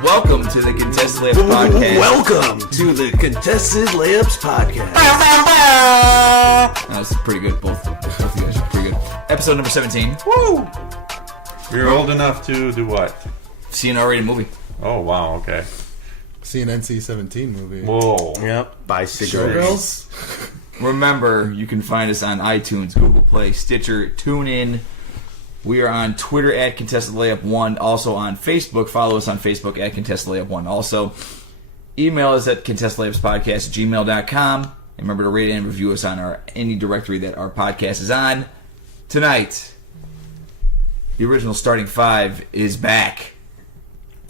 Welcome to the Contested Layups Podcast. Welcome to the Contested Layups Podcast. That was pretty good. Both of you guys are pretty good. Episode number 17. Woo! You're old enough to do what? See an R-rated movie. Oh, wow, okay. See an NC-17 movie. Whoa. Yep. Buy cigarettes. Showgirls? Remember, you can find us on iTunes, Google Play, Stitcher, TuneIn. We are on Twitter at Contested Layup 1. Also on Facebook. Follow us on Facebook at Contested Layup 1. Also, email us at contestedlayupspodcast@gmail.com. And remember to rate and review us on any directory that our podcast is on. Tonight, the original starting five is back.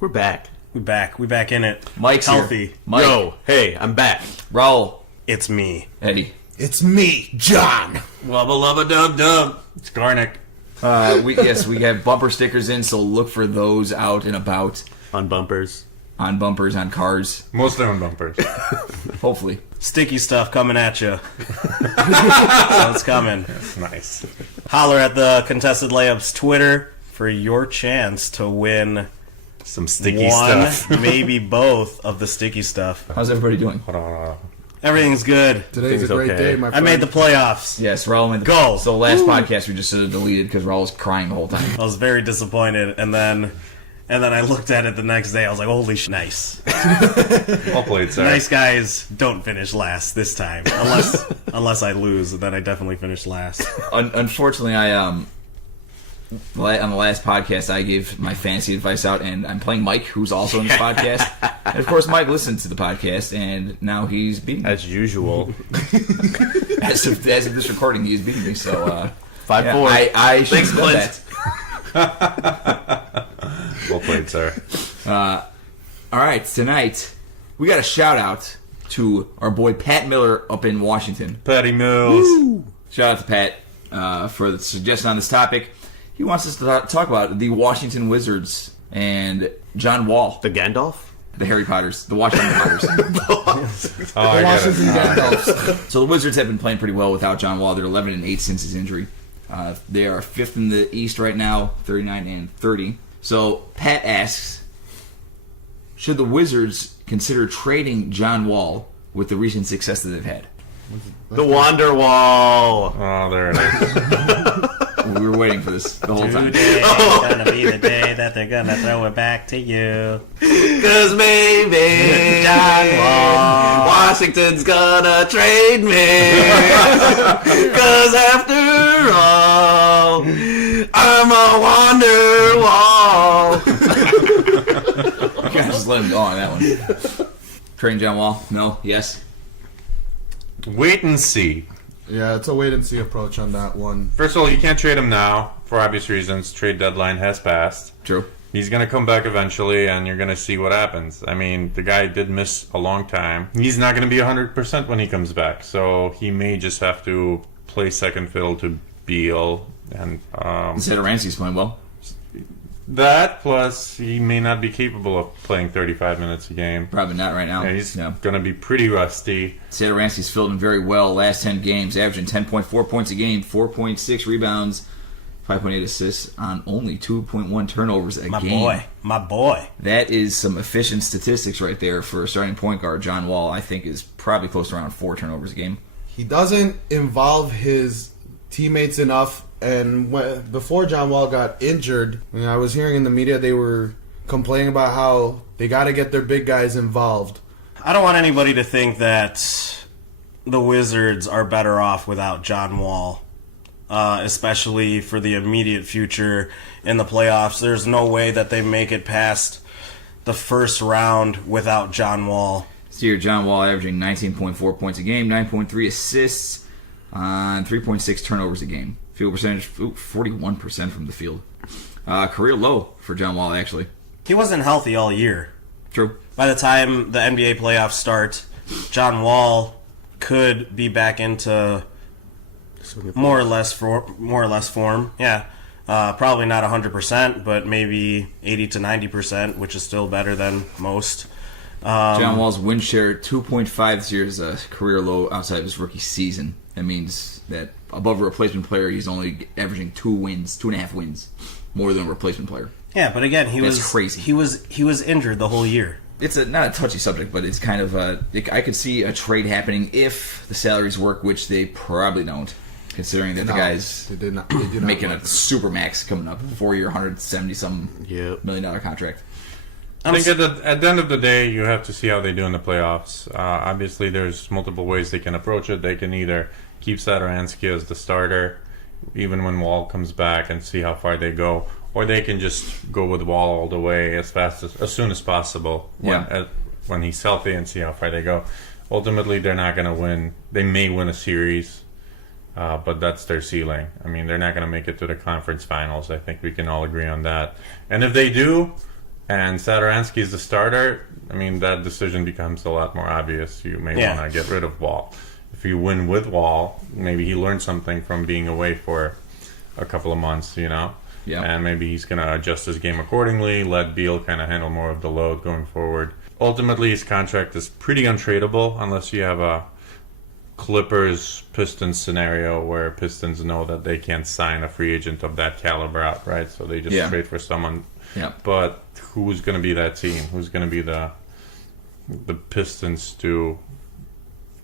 We're back. We back in it. Mike's healthy. Here. Mike. Yo, hey, I'm back. Raul. It's me. Eddie. It's me, John. Wubba lubba dub dub. It's Garnick. We have bumper stickers in, so look for those out and about. On bumpers. On bumpers, on cars. Mostly on bumpers. Hopefully. Sticky stuff coming at you. So it's coming. That's nice. Holler at the Contested Layups Twitter for your chance to win Some sticky one, stuff. maybe both of the sticky stuff. How's everybody doing? Hold on. Everything's good. Today's Things a great okay. day, my I friend. made the playoffs. Yes, Raul made the Go. So last podcast we just deleted because Raul was crying the whole time. I was very disappointed, and then I looked at it the next day. I was like, "Holy nice, Well played, sir. nice guys don't finish last this time, unless I lose. Then I definitely finish last." Unfortunately, on the last podcast, I gave my fantasy advice out, and I'm playing Mike, who's also in this podcast. And of course, Mike listened to the podcast, and now he's beating me. As usual. As of this recording, he is beating me. So 5-4. I should Thanks, know Clint. that. Well played, sir. All right, tonight we got a shout out to our boy Pat Miller up in Washington. Patty Mills. Shout out to Pat for the suggestion on this topic. He wants us to talk about the Washington Wizards and John Wall, The Gandalf? the Harry Potters, the Washington Potters. Oh, I get Washington it. Gandalfs. So the Wizards have been playing pretty well without John Wall. They're 11-8 since his injury. They are fifth in the East right now, 39-30. So Pat asks, should the Wizards consider trading John Wall with the recent success that they've had? The Wanderwall. Oh, there it is. We were waiting for this the whole time. Today's gonna be the day that they're gonna throw it back to you. Cause maybe John Wall. Washington's gonna trade me. Cause after all, I'm a Wanderwall. You can't just let him go on that one. Trading John Wall? No? Yes? Wait and see. Yeah, it's a wait-and-see approach on that one. First of all, you can't trade him now, for obvious reasons. Trade deadline has passed. True. He's going to come back eventually, and you're going to see what happens. I mean, the guy did miss a long time. He's not going to be 100% when he comes back, so he may just have to play second fiddle to Beal. And Instead of Ramsey's playing well. that, plus he may not be capable of playing 35 minutes a game. Probably not right now. Yeah, he's No. going to be pretty rusty. Instead of Ramsey's filled in very well last 10 games, averaging 10.4 points a game, 4.6 rebounds, 5.8 assists on only 2.1 turnovers a game. My boy. That is some efficient statistics right there for a starting point guard. John Wall, I think, is probably close to around 4 turnovers a game. He doesn't involve his teammates enough, and before John Wall got injured, I was hearing in the media they were complaining about how they got to get their big guys involved. I don't want anybody to think that the Wizards are better off without John Wall, especially for the immediate future in the playoffs. There's no way that they make it past the first round without John Wall. This year, John Wall averaging 19.4 points a game, 9.3 assists on 3.6 turnovers a game. Field percentage, 41% from the field. Career low for John Wall, actually. He wasn't healthy all year. True. By the time the NBA playoffs start, John Wall could be back into more or less form. Yeah, probably not 100%, but maybe 80 to 90%, which is still better than most. John Wall's win share 2.5 this year is a career low outside of his rookie season. That means that above a replacement player, he's only averaging 2.5 wins, more than a replacement player. Yeah, but again, That's crazy. He was injured the whole year. It's not a touchy subject, but it's kind of I could see a trade happening if the salaries work, which they probably don't, considering that the guy's They do not making work. a super max coming up, 4-year, $170-some Yep. million contract. I think at the end of the day, you have to see how they do in the playoffs. Obviously, there's multiple ways they can approach it. They can either keep Satoransky as the starter, even when Wall comes back, and see how far they go, or they can just go with Wall all the way as soon as possible when he's healthy, and see how far they go. Ultimately, they're not going to win. They may win a series, but that's their ceiling. I mean, they're not going to make it to the conference finals. I think we can all agree on that. And if they do, and Satoransky is the starter, I mean, that decision becomes a lot more obvious. You may want to get rid of Wall. If you win with Wall, maybe he learned something from being away for a couple of months, Yeah. And maybe he's going to adjust his game accordingly, let Beal kind of handle more of the load going forward. Ultimately, his contract is pretty untradeable unless you have a Clippers-Pistons scenario where Pistons know that they can't sign a free agent of that caliber out, right? So they just trade for someone. Yeah. But who's going to be that team? Who's going to be the Pistons to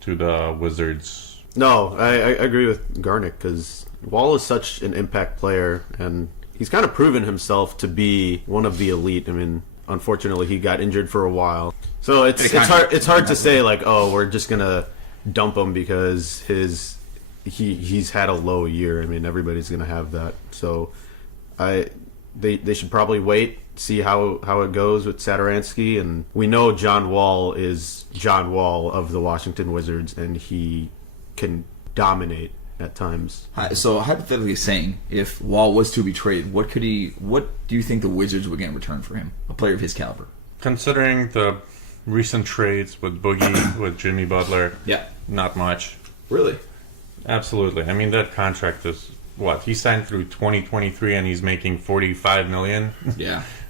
the Wizards? No, I agree with Garnick because Wall is such an impact player, and he's kind of proven himself to be one of the elite. I mean, unfortunately, he got injured for a while, so it's hard to say like, oh, we're just gonna dump him because he's had a low year. I mean, everybody's gonna have that. So, they should probably wait, see how it goes with Satoransky, and we know John Wall is John Wall of the Washington Wizards, and he can dominate at times. So hypothetically saying, if Wall was to be traded, what do you think the Wizards would get in return for him? A player of his caliber. Considering the recent trades with Boogie, with Jimmy Butler, not much. Really? Absolutely. I mean, that contract is what? He signed through 2023 and he's making $45 million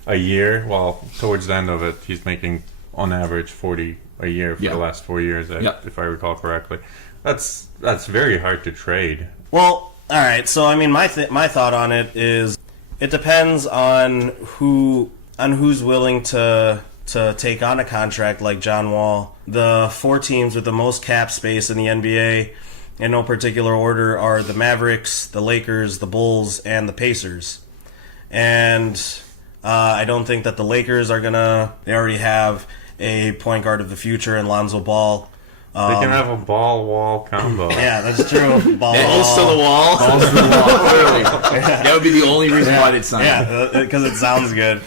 a year, while towards the end of it, he's making on average 40 a year for the last 4 years, if I recall correctly. That's very hard to trade. Well, all right. So I mean, my thought on it is, it depends on who's willing to take on a contract like John Wall. The 4 teams with the most cap space in the NBA, in no particular order, are the Mavericks, the Lakers, the Bulls, and the Pacers. And I don't think that the Lakers are gonna. They already have a point guard of the future in Lonzo Ball. They can have a ball-wall combo. Yeah, that's true. Balls to the wall. Balls to the wall. Literally. That would be the only reason why they'd sign him. Yeah, because it sounds good.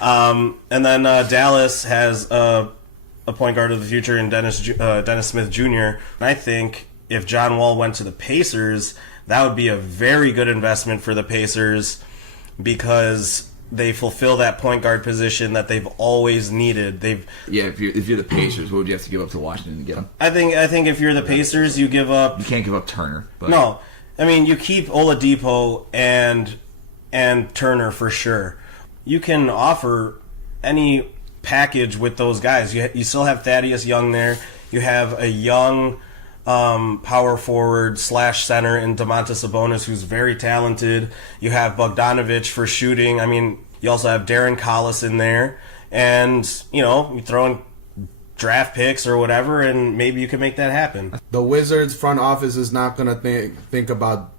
And then Dallas has a point guard of the future in Dennis Smith Jr. And I think if John Wall went to the Pacers, that would be a very good investment for the Pacers, because they fulfill that point guard position that they've always needed. If you're the Pacers, what would you have to give up to Washington to get him? I think if you're the Pacers, you give up. You can't give up Turner. But No, I mean, you keep Oladipo and Turner for sure. You can offer any package with those guys. You still have Thaddeus Young there. You have a young power forward / center in Domantas Sabonis, who's very talented. You have Bogdanovich for shooting. I mean, you also have Darren Collis in there, and you throw in draft picks or whatever, and maybe you can make that happen. The Wizards front office is not going to think about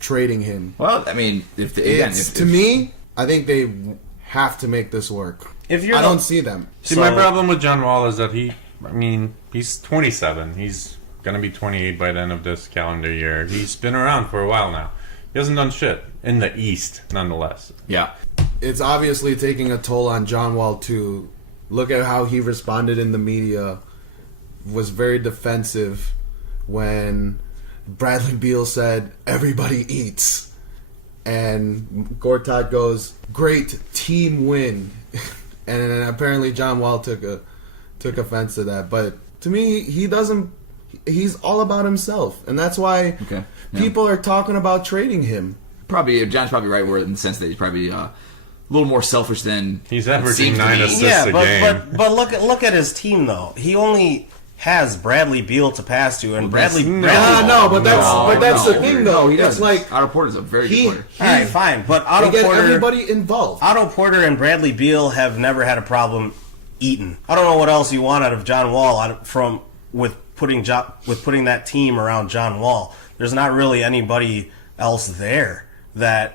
trading him. Well, I mean, To me, I think they have to make this work. I don't see them. See, my problem with John Wall is that he's 27. He's going to be 28 by the end of this calendar year. He's been around for a while now. He hasn't done shit in the East, nonetheless. Yeah. It's obviously taking a toll on John Wall to look at how he responded in the media. Was very defensive when Bradley Beal said, "Everybody eats." And Gortat goes, "Great team win." And then apparently John Wall took offense to that. But to me, he's all about himself. And that's why Okay. Yeah. people are talking about trading him. Probably John's probably right where in the sense that he's probably a little more selfish than He's it averaging seems to 9 be. assists Yeah, a but, game. but look at his team though. He only has Bradley Beal to pass to, and Bradley. No. No, but that's the thing though. he It's doesn't. like Otto Porter's a very he, good player. All right, fine, but they Otto get Porter, everybody involved. Otto Porter, and Bradley Beal have never had a problem eating. I don't know what else you want out of John Wall with putting that team around John Wall. There's not really anybody else there that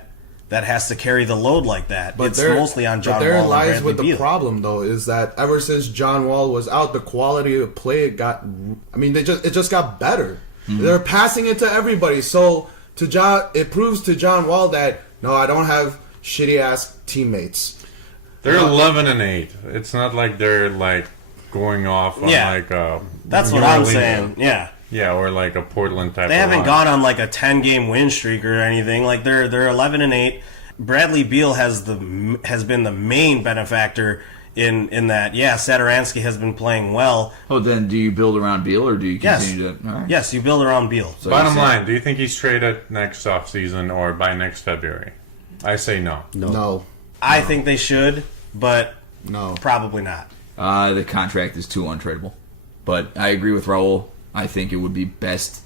has to carry the load like that. It's mostly on John But there Wall lies and Bradley with the Beal. problem, though, is that ever since John Wall was out, the quality of play it just got better. Mm-hmm. They're passing it to everybody. So it proves to John Wall that no, I don't have shitty ass teammates. They're 11-8. It's not like they're like going off on Yeah. like a. That's New what I'm Orleans- saying. Yeah. Yeah, or like a Portland type. They of haven't run. gone on like a 10-game win streak or anything. Like they're 11-8. Bradley Beal has been the main benefactor in that. Yeah, Satoransky has been playing well. Oh, then do you build around Beal or do you Yes. continue to? All right. Yes, you build around Beal. So Bottom you say- line, do you think he's traded next offseason or by next February? I say no. No, I think they should, but no. probably not. The contract is too untradeable. But I agree with Raul. I think it would be best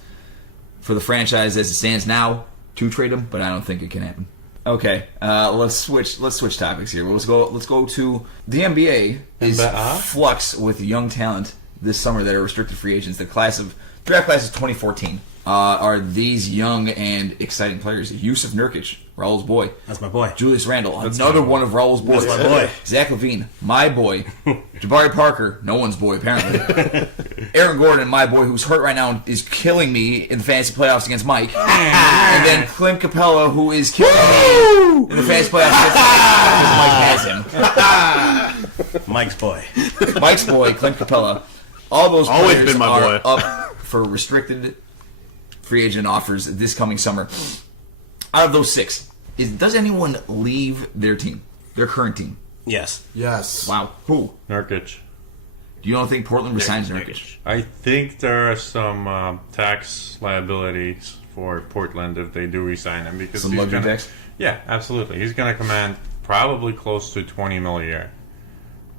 for the franchise as it stands now to trade him, but I don't think it can happen. Okay, let's switch topics here. Let's go to the NBA is flux with young talent this summer that are restricted free agents. The draft class of 2014 are these young and exciting players. Yusuf Nurkic, Raul's boy. That's my boy. Julius Randle, another one of Raul's boys. That's my boy. Zach LaVine, my boy. Jabari Parker, no one's boy apparently. Aaron Gordon, my boy, who's hurt right now, is killing me in the fantasy playoffs against Mike. And then Clint Capella, who is killing me in the fantasy playoffs because Mike has him. Mike's boy. Mike's boy, Clint Capella. All those Always players been my are boy. up for restricted free agent offers this coming summer. Out of those 6, does anyone leave their team, their current team? Yes. Yes. Wow. Who? Nurkic. You don't think Portland resigns Nurkic? I think there are some tax liabilities for Portland if they do resign him because Some he's luxury gonna, tax? Yeah, absolutely. He's going to command probably close to $20 million a year.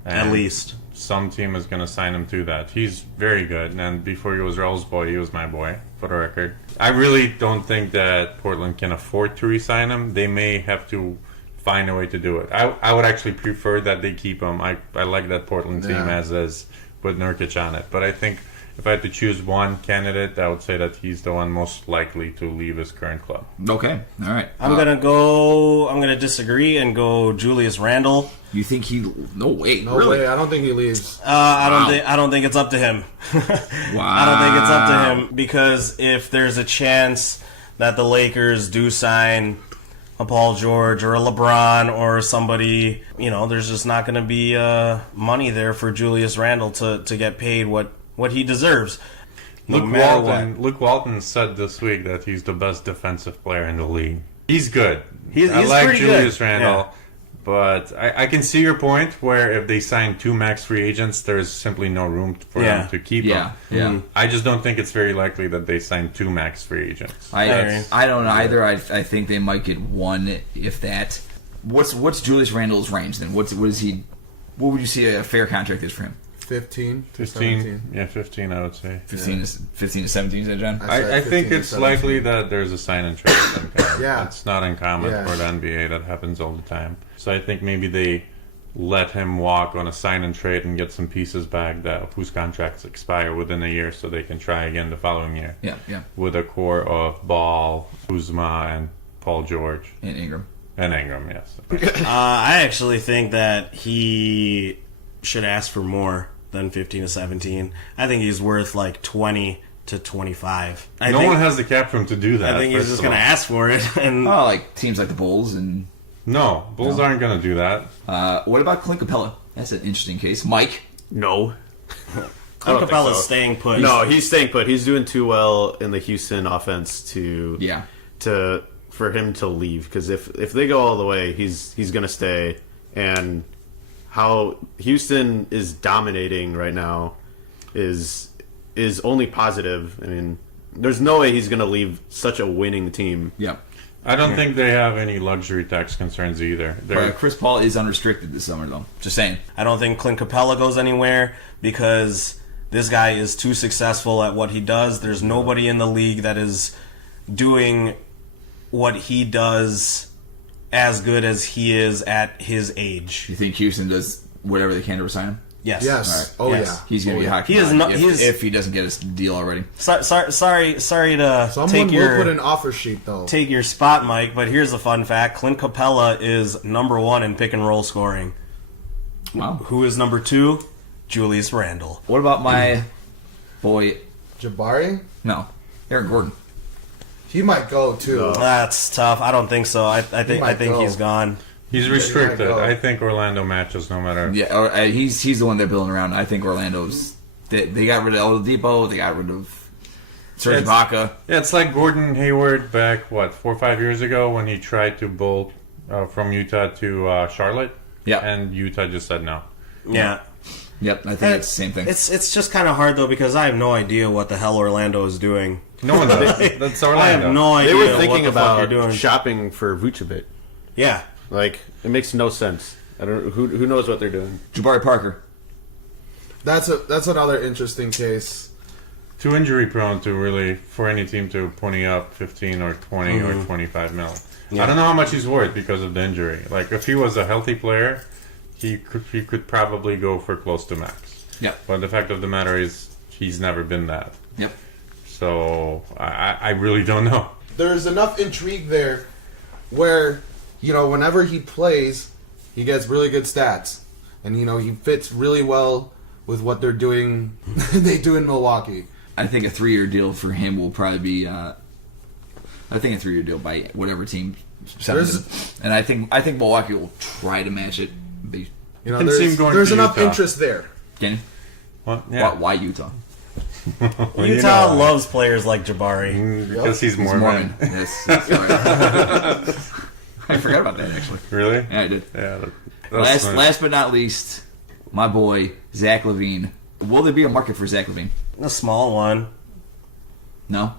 At And least. some team is going to sign him to that. He's very good, and before he was Raul's boy, he was my boy, for the record. I really don't think that Portland can afford to re-sign him. They may have to find a way to do it. I would actually prefer that they keep him. I like that Portland team Yeah. as with Nurkic on it. But I think if I had to choose one candidate, I would say that he's the one most likely to leave his current club. Okay. All right. I'm gonna disagree and go Julius Randle. You think he? No way. No really? way. I don't think he leaves. I don't think it's up to him. Wow. I don't think it's up to him because if there's a chance that the Lakers do sign a Paul George or a LeBron or somebody, there's just not going to be money there for Julius Randle to get paid what he deserves. Luke Walton said this week that he's the best defensive player in the league. He's good. He's I like pretty Julius good. Randle. Yeah. But I can see your point where if they sign 2 max free agents, there's simply no room for Yeah. them to keep Yeah. them. Yeah. I just don't think it's very likely that they sign 2 max free agents. I That's- don't know either. I think they might get 1, if that. What's Julius Randle's range then? What is he? What would you see a fair contract is for him? 15 to 15, 17. yeah, 15, I would say. 15 to 17. Is that John? I said I think 15 to it's 17. likely that there's a sign and trade. of some kind. Yeah. It's not uncommon Yeah. for the NBA. That happens all the time. So I think maybe they let him walk on a sign and trade and get some pieces back whose contracts expire within a year so they can try again the following year. Yeah. With a core of Ball, Kuzma, and Paul George. And Ingram. And Ingram, yes. I actually think that he should ask for more than 15 to 17. I think he's worth like 20 to 25. No one has the cap room to do that. I think he's first just of going to all. ask for it. And Oh, like teams like the Bulls and No, Bulls aren't going to do that. What about Clint Capella? That's an interesting case. Mike? No. Clint think Capella's so. staying put. No, he's staying put. He's doing too well in the Houston offense for him to leave. Because if they go all the way, he's going to stay. And how Houston is dominating right now is only positive. I mean, there's no way he's going to leave such a winning team. Yeah. I don't think they have any luxury tax concerns either. Chris Paul is unrestricted this summer, though. Just saying. I don't think Clint Capella goes anywhere because this guy is too successful at what he does. There's nobody in the league that is doing what he does as good as he is at his age. You think Houston does whatever they can to resign him? Yes. Yes. All Oh Yes. yeah. He's going to be a hockey He is god not- he is- if he doesn't get his deal already. Sorry to Someone take will put your an offer sheet though. take your spot, Mike. But here's a fun fact: Clint Capella is number 1 in pick and roll scoring. Wow. Who is number 2? Julius Randle. What about my boy? Jabari, Aaron Gordon. he might go too. No. That's tough. I don't think so. I think might go. he's gone. He's Yeah, restricted. go. I think Orlando matches no matter. Yeah, he's the one they're building around. I think Orlando's. They got rid of Oladipo. They got rid of Serge It's- Ibaka. Yeah, it's like Gordon Hayward back, 4 or 5 years ago when he tried to bolt from Utah to Charlotte. Yeah. And Utah just said no. Yeah. Yep, I think it's the same thing. It's just kind of hard though because I have no idea what the hell Orlando is doing. No one does. That's Orlando. I have no idea They were what thinking the fuck you're about doing. shopping for Vucevic. Yeah. Like, it makes no sense. I don't. Who knows what they're doing? Jabari Parker. That's another interesting case. Too injury prone to really, for any team to pony up 15 or 20 or 25 mil. Yeah. I don't know how much he's worth because of the injury. Like, if he was a healthy player, he could probably go for close to max. Yep. But the fact of the matter is, he's never been that. Yep. So, I really don't know. There's enough intrigue there where, whenever he plays, he gets really good stats. And, he fits really well with what they're doing, they do in Milwaukee. I think a 3-year deal for him will probably be. I think a 3-year deal by whatever team signs him. And I think Milwaukee will try to match it. Can see him going there's to enough Utah. interest there. Can you? What? Yeah. Why Utah? Well, Utah you know, loves players like Jabari. because he's He's Mormon. Mormon. Yes. Sorry. I forgot about that actually. Really? Yeah, I did. Yeah. That's Last but not least, my boy Zach LaVine. Will there be a market for Zach LaVine? A small one. No.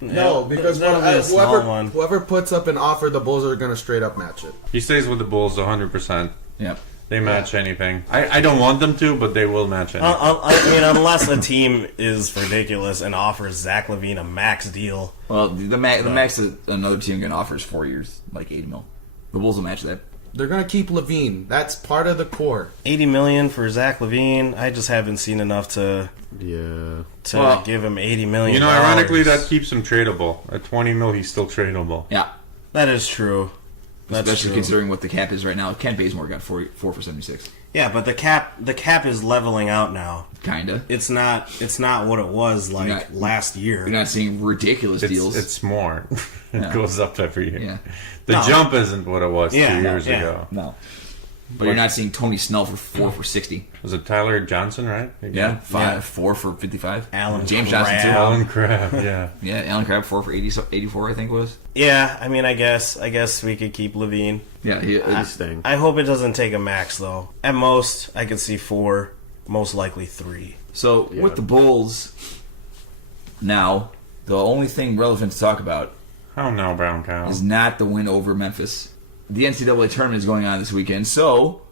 No, because That'll be a small one. whoever puts up an offer, the Bulls are going to straight up match it. He stays with the Bulls 100%. Yeah. They match anything. I don't want them to, but they will match anything. I mean, unless a team is ridiculous and offers Zach LaVine a max deal. Well, the max that another team can offer is 4 years, like 80 mil. The Bulls will match that. They're going to keep Levine. That's part of the core. $80 million for Zach LaVine. I just haven't seen enough to Yeah. Well, give him $80 million. You know, ironically, that keeps him tradable. At 20 mil, he's still tradable. Yeah. that is true. That's Especially true. considering what the cap is right now. Kent Bazemore got 4 for 76. Yeah, but the cap is leveling out now. Kinda. It's not what it was like not- last year. You're not seeing ridiculous deals. It's more. It Yeah. goes up every year. Yeah. The No. jump isn't what it was Yeah, 2 no, years yeah. ago. No. But you're not seeing Tony Snell for 4 for 60. Was it Tyler Johnson, right? Yeah. Yeah. 4 for 55. Alan James Crabbe. Johnson too. Alan Crabbe, yeah. Yeah, Alan Crabbe 4 for 84, I think it was. Yeah, I mean, I guess we could keep Levine. Yeah, He's staying. I hope it doesn't take a max though. At most, I could see 4, most likely 3. So Yeah. with the Bulls now, the only thing relevant to talk about Oh no, Brown Cow. is not the win over Memphis. The NCAA tournament is going on this weekend, so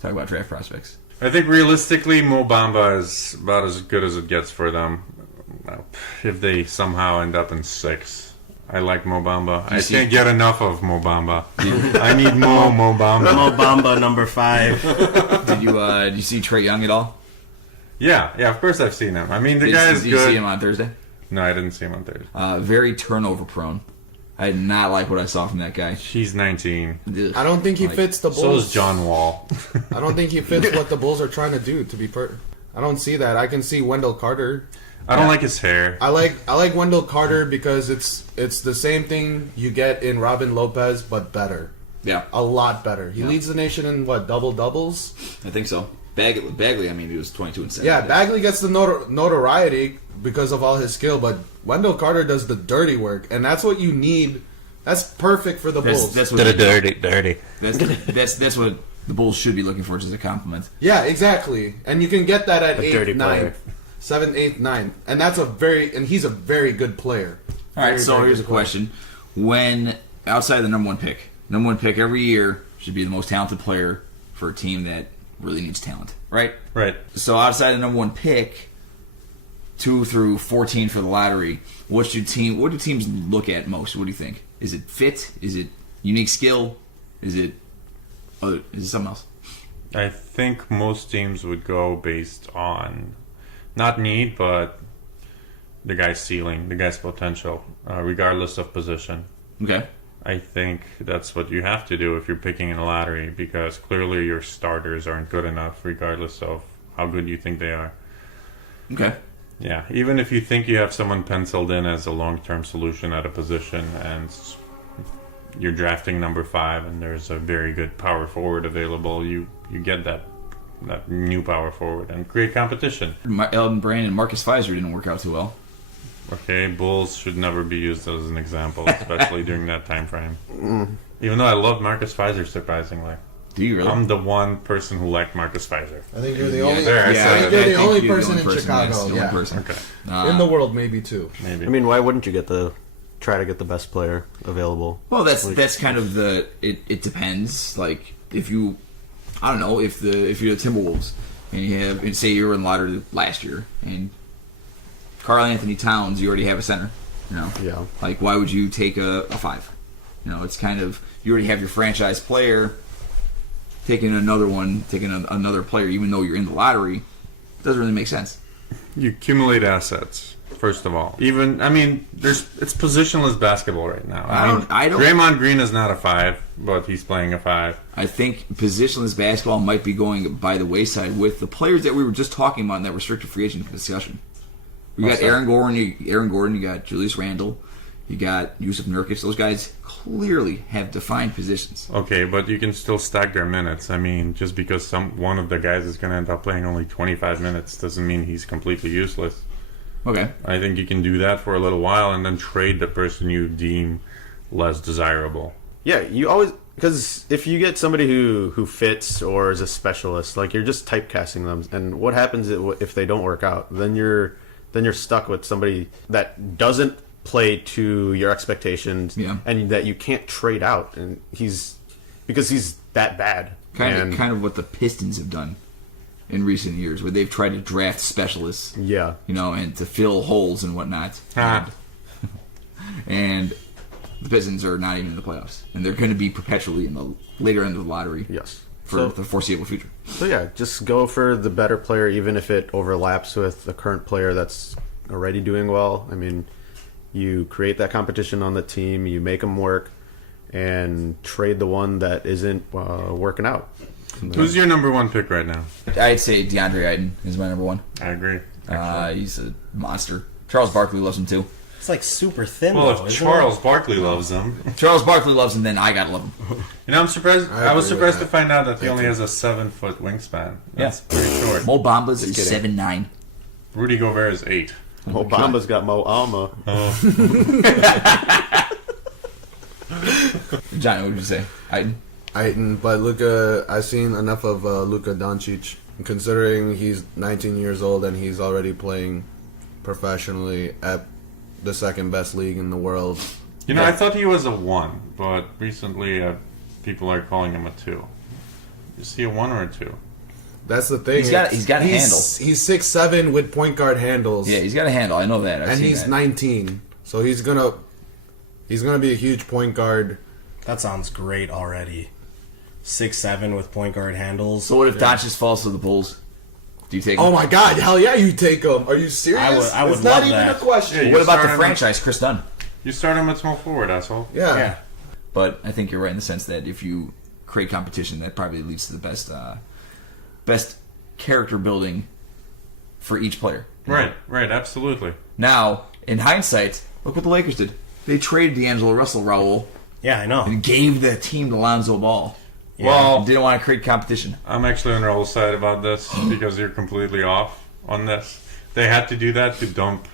talk about draft prospects. I think realistically, Mo Bamba is about as good as it gets for them. If they somehow end up in 6. I like Mo Bamba. I see- can't get enough of Mo Bamba. I need more Mo Bamba. Mo Bamba number 5. Did you see Trae Young at all? Yeah, of course I've seen him. I mean, the guy is Did you see good. him on Thursday? No, I didn't see him on Thursday. Very turnover prone. I did not like what I saw from that guy. He's 19. Ugh. I don't think he Like, fits the Bulls. So is John Wall. I don't think he fits what the Bulls are trying to do. I don't see that. I can see Wendell Carter. I don't like his hair. I like Wendell Carter because it's the same thing you get in Robin Lopez, but better. Yeah. a lot better. He leads the nation in double doubles. I think so. Bagley, I mean, he was 22 and 7. Yeah, Bagley gets the notoriety because of all his skill, but Wendell Carter does the dirty work, and that's what you need. That's perfect for the Bulls. That's what dirty. that's what the Bulls should be looking for, just a compliment. Yeah, exactly. And you can get that at dirty 8, 9, player. 7, 8, 9. And he's a very good player. All right, Very, so very here's a good player. question: when outside the number one pick every year should be the most talented player for a team that really needs talent, right? Right. So outside the number one pick, 2 through 14 for the lottery, what do teams look at most? What do you think? Is it fit? Is it unique skill? Is it something else? I think most teams would go based on not need, but the guy's ceiling, the guy's potential, regardless of position. Okay. I think that's what you have to do if you're picking in a lottery, because clearly your starters aren't good enough, regardless of how good you think they are. Okay. Yeah, even if you think you have someone penciled in as a long-term solution at a position, and you're drafting number 5, and there's a very good power forward available, you get that new power forward and create competition. Elton Brand and Marcus Pfizer didn't work out too well. Okay, Bulls should never be used as an example, especially during that time frame. Even though I love Marcus Pfizer, surprisingly. Do you really? I'm the one person who liked Marcus Pfizer. I think you're the only. there, I yeah, said I it. think you're the only you're person in Chicago. yes, the only Yeah. person. Okay, In the world, maybe too. maybe. I mean, why wouldn't you try to get the best player available? Well, that's kind of it depends. Like if you, I don't know, if you're the Timberwolves and you have, and say you were in the lottery last year and Karl Anthony Towns, you already have a center. You know, Yeah. like why would you take a 5? You know, it's kind of, you already have your franchise player. Taking another player, even though you're in the lottery, doesn't really make sense. You accumulate assets, first of all. It's positionless basketball right now. I don't- Draymond Green is not a 5, but he's playing a 5. I think positionless basketball might be going by the wayside with the players that we were just talking about in that restricted free agent discussion. You got Aaron Gordon, you got Julius Randle, you got Yusuf Nurkic. Those guys clearly have defined positions. Okay, but you can still stack their minutes. I mean, just because one of the guys is going to end up playing only 25 minutes doesn't mean he's completely useless. Okay. I think you can do that for a little while and then trade the person you deem less desirable. Yeah, you always, because if you get somebody who fits or is a specialist, like you're just typecasting them, and what happens if they don't work out? Then you're stuck with somebody that doesn't play to your expectations, Yeah. and that you can't trade out, and because he's that bad. Kind of what the Pistons have done in recent years, where they've tried to draft specialists, Yeah, you know, and to fill holes and whatnot. Ah. And the Pistons are not even in the playoffs, and they're going to be perpetually in the later end of the lottery yes. for the foreseeable future. So yeah, just go for the better player, even if it overlaps with the current player that's already doing well. I mean, you create that competition on the team, you make them work, and trade the one that isn't working out. Who's your number 1 pick right now? I'd say DeAndre Ayton is my number 1. I agree. He's a monster. Charles Barkley loves him too. It's like super thin. Well, though, if isn't Charles Barkley loves him, Charles Barkley loves him, then I gotta love him. I'm surprised. I was agree surprised with to find out that he only has a 7-foot wingspan. That's Yeah. pretty short. Mo Bamba's is kidding. 7'9". Rudy Gobert is 8. Obama's got Mo Alma. Johnny, what would you say? Ayton? But Luka, I've seen enough of Luka Doncic, considering he's 19 years old and he's already playing professionally at the second best league in the world. You know, I thought he was a 1, but recently people are calling him a 2. Is he a 1 or a 2? That's the thing. He's got a handle. He's 6'7" with point guard handles. Yeah, he's got a handle. I know that. I've and seen he's that. 19, so he's gonna be a huge point guard. That sounds great already. 6'7" with point guard handles. So what if Doncic falls to the Bulls? Do you take him? Oh my God! Hell yeah, you take him. Are you serious? I would it's not love even that. a question. Yeah, What about start the him- franchise, Chris Dunn? You start him at small forward, asshole. Yeah. But I think you're right in the sense that if you create competition, that probably leads to the best character building for each player. Right, absolutely. Now, in hindsight, look what the Lakers did. They traded D'Angelo Russell, Raul, Yeah, I know. and gave the team to Lonzo Ball. Well, Didn't want to create competition. I'm actually on Raul's side about this because you're completely off on this. They had to do that to dump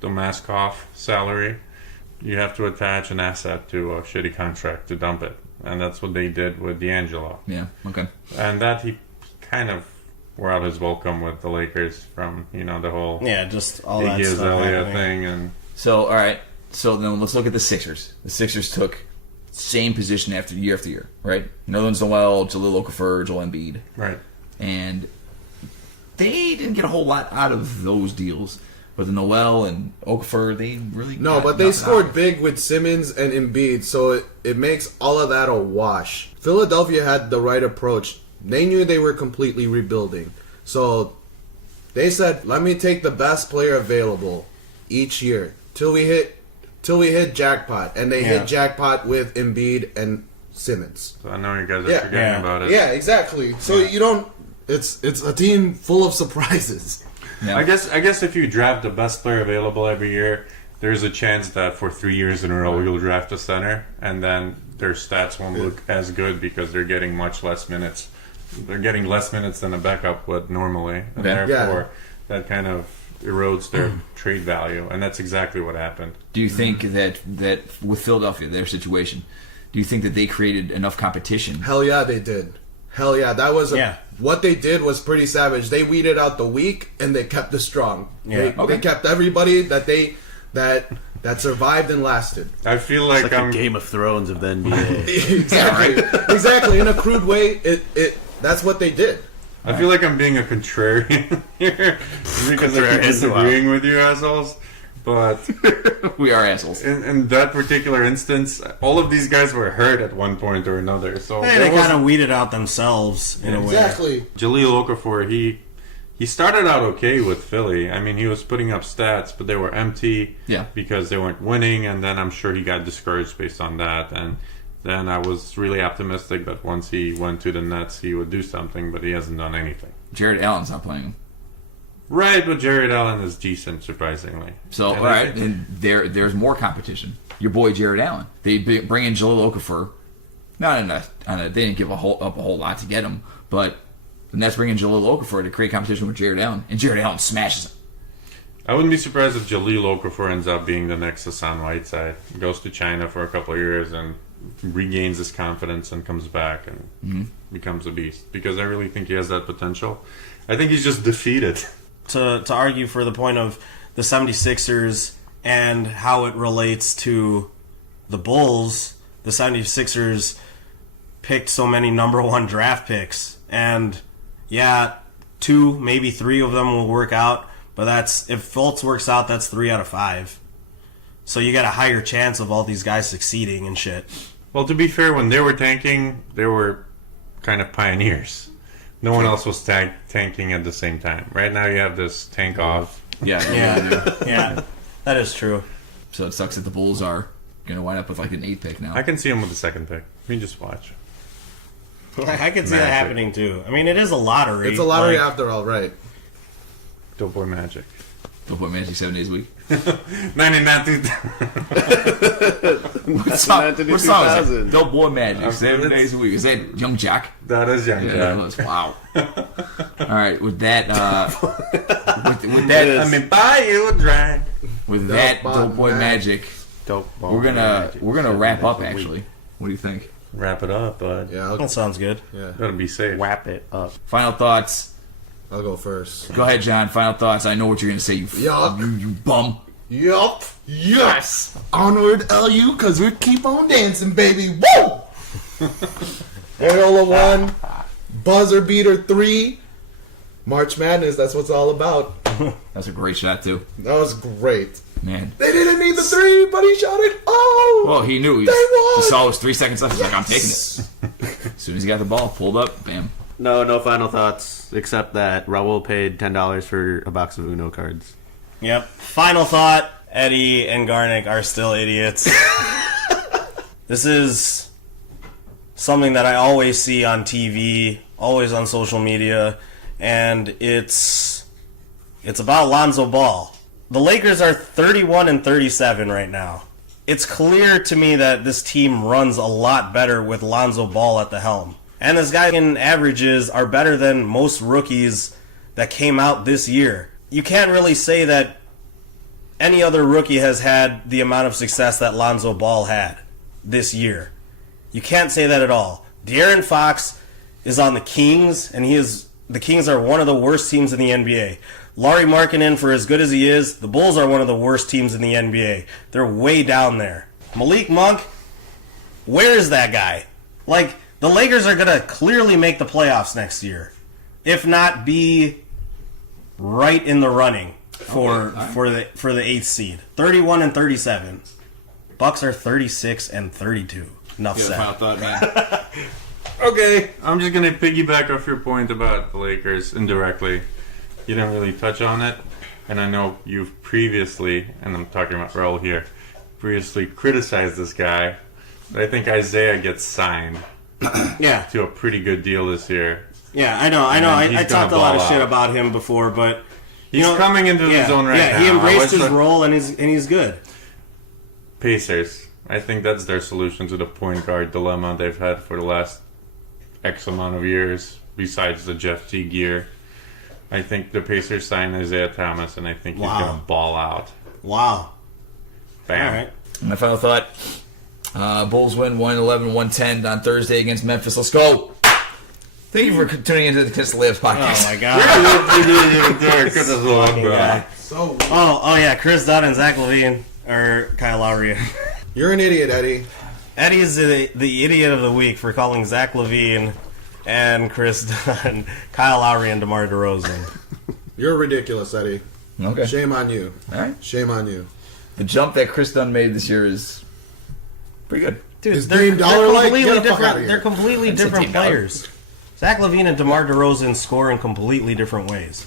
the Maskoff salary. You have to attach an asset to a shitty contract to dump it. And that's what they did with D'Angelo. Yeah. Okay. And that he kind of wore out his welcome with the Lakers from, the whole Yeah, just all that Iggy stuff Azalea happening. thing. And So all right. So then let's look at the Sixers. The Sixers took same position after year, right? Nerlens Noel, Jahlil Okafor, Joel Embiid, right. and they didn't get a whole lot out of those deals. But the Noel and Okafor, they really No, got but they nothing out scored of it. big with Simmons and Embiid, so it makes all of that a wash. Philadelphia had the right approach. They knew they were completely rebuilding. So they said, let me take the best player available each year till we hit jackpot. And they hit jackpot with Embiid and Simmons. So I know you guys are Yeah. forgetting Yeah. about it. Yeah, exactly. So you don't it's a team full of surprises. Yeah. I guess if you draft the best player available every year, there's a chance that for 3 years in a row you'll draft a center, and then their stats won't look as good because they're getting much less minutes. They're getting less minutes than a backup would normally, and Okay. therefore that kind of erodes their trade value, and that's exactly what happened. Do you think that with Philadelphia, their situation, do you think that they created enough competition? Hell yeah, they did. Hell yeah, that was Yeah. what they did was pretty savage. They weeded out the weak and they kept the strong. Yeah. Okay. They kept everybody that survived and lasted. I feel like, Like I'm a Game of Thrones of the NBA. Exactly. Exactly. In a crude way, it that's what they did. I feel like I'm being a contrarian here because I keep Contrarian, disagreeing with you assholes. But We are assholes. in that particular instance, all of these guys were hurt at one point or another. So Hey, there they was- kind of weeded out themselves in a way. Exactly. Jahlil Okafor, he started out okay with Philly. I mean, he was putting up stats, but they were empty Yeah. because they weren't winning. And then I'm sure he got discouraged based on that. And then I was really optimistic that once he went to the Nets, he would do something, but he hasn't done anything. Jared Allen's not playing him. Right, but Jared Allen is decent, surprisingly. So, And all I right, think- and there's more competition. Your boy Jared Allen. They bring in Jahlil Okafor. They didn't give up a whole lot to get him, but the Nets bring in Jahlil Okafor to create competition with Jared Allen, and Jared Allen smashes him. I wouldn't be surprised if Jahlil Okafor ends up being the next Hassan Whiteside. Goes to China for a couple of years and regains his confidence and comes back and becomes a beast. Because I really think he has that potential. I think he's just defeated. To argue for the point of the 76ers and how it relates to the Bulls, the 76ers picked so many number one draft picks. And yeah, 2, maybe 3 of them will work out. But that's if Fultz works out, that's 3 out of 5. So you got a higher chance of all these guys succeeding and shit. Well, to be fair, when they were tanking, they were kind of pioneers. No one else was tanking at the same time. Right now you have this tank off. Yeah, Yeah, that is true. So it sucks that the Bulls are going to wind up with like an 8th pick now. I can see him with the second pick. We just watch. I could see that Magic. happening too. I mean, it is a lottery. It's a lottery like- after all, right? Dope Boy Magic. Don't put Magic 7 days a week. 99 What song is 2000. it? Dope Boy Magic, 7 days a week. Is that Young Jack? That is young. Yeah, Yeah. that was- wow. All right, with that, with that, I mean, buy you a drink. with that Boy Dope Boy Magic, Dope Boy we're gonna Magic. wrap up. 7 days a week. Actually, what do you think? Wrap it up, bud. Yeah, That sounds good. Gotta be safe. Wrap it up. Final thoughts. I'll go first. Go ahead, John. Final thoughts. I know what you're gonna say. Yuck. You bum. Yup. Yes. Onward, LU, because we keep on dancing, baby. Woo! Loyola 1, buzzer beater 3, March Madness. That's what it's all about. That's a great shot too, That was great. man. They didn't need the 3, but he shot it. Oh! Well, he knew. He They won! saw it was 3 seconds left. He's like, I'm taking it. As soon as he got the ball, pulled up, bam. No final thoughts except that Raul paid $10 for a box of Uno cards. Yep. Final thought: Eddie and Garnick are still idiots. This is something that I always see on TV, always on social media, and it's about Lonzo Ball. The Lakers are 31 and 37 right now. it's clear to me that this team runs a lot better with Lonzo Ball at the helm. And this guy in averages are better than most rookies that came out this year. You can't really say that any other rookie has had the amount of success that Lonzo Ball had this year. You can't say that at all. De'Aaron Fox is on the Kings, and the Kings are one of the worst teams in the NBA. Lauri Markkanen, for as good as he is, the Bulls are one of the worst teams in the NBA. They're way down there. Malik Monk, where is that guy? Like, the Lakers are going to clearly make the playoffs next year, if not be right in the running for the 8th seed. 31 and 37. Bucks are 36 and 32. Enough You said. have a final thought, man? Okay, I'm just gonna piggyback off your point about the Lakers indirectly. You didn't really touch on it, and I know you've previously, and I'm talking about Raul here, previously criticized this guy. But I think Isaiah gets signed Yeah. to a pretty good deal this year. Yeah, I know. he's I talked a gonna lot of ball shit out. about him before, but He's coming into his own right now. He embraced I his wish role and he's good. Pacers. I think that's their solution to the point guard dilemma they've had for the last X amount of years, besides the Jeff Teague year. I think the Pacers signed Isaiah Thomas, and I think he's Wow. going to ball out. Wow. Bam. All right. My final thought. Bulls win 111-110 on Thursday against Memphis. Let's go. Thank you for tuning into the Kiss the Layups podcast. Oh my god. Bro. So Oh yeah, Chris Dunn and Zach LaVine or Kyle Lowry. you're an idiot, Eddie. Eddie is the idiot of the week for calling Zach LaVine and Chris Dunn, Kyle Lowry, and DeMar DeRozan. You're ridiculous, Eddie. Okay. Shame on you. All right. Shame on you. The jump that Chris Dunn made this year is pretty good. Dude, Is Dame Dollar like? completely Get the fuck different. outta here. They're completely That's a different Dame Dollar. players. Zach LaVine and DeMar DeRozan score in completely different ways.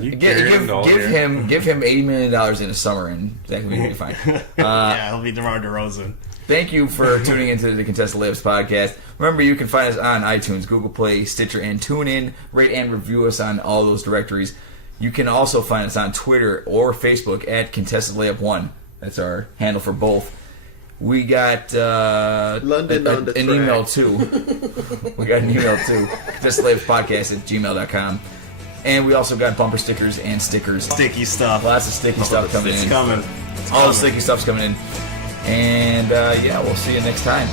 You Give carried him all year. him $80 million in the summer, and Zach will be fine. Yeah, he'll be DeMar DeRozan. Thank you for tuning into the Contested Layups podcast. Remember, you can find us on iTunes, Google Play, Stitcher, and TuneIn. Rate and review us on all those directories. You can also find us on Twitter or Facebook at Contested Layup 1. That's our handle for both. We got London on the an track. email too. We got an email too. ContestedLayupspodcast@gmail.com. And we also got bumper stickers and stickers. Sticky stuff. Lots of sticky stuff coming It's in. coming. All the sticky stuff's coming in. And yeah, we'll see you next time.